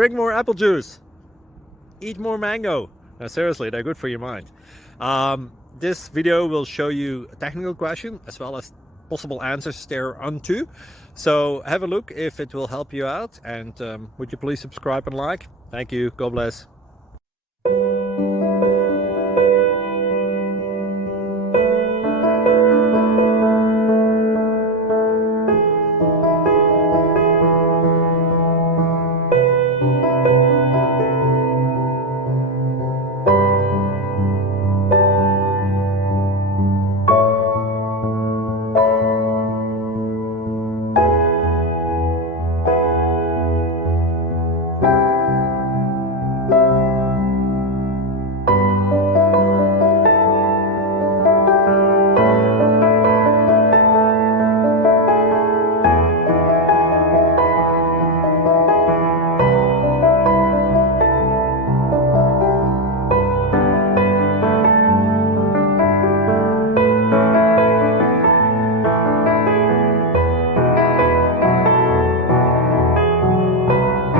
Drink more apple juice. Eat more mango. No, seriously, they're good for your mind. This video will show you a technical question as well as possible answers thereunto. So have a look if it will help you out, and would you please subscribe and like? Thank you. God bless.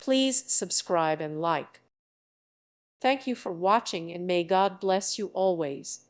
Please subscribe and like. Thank you for watching, and may God bless you always.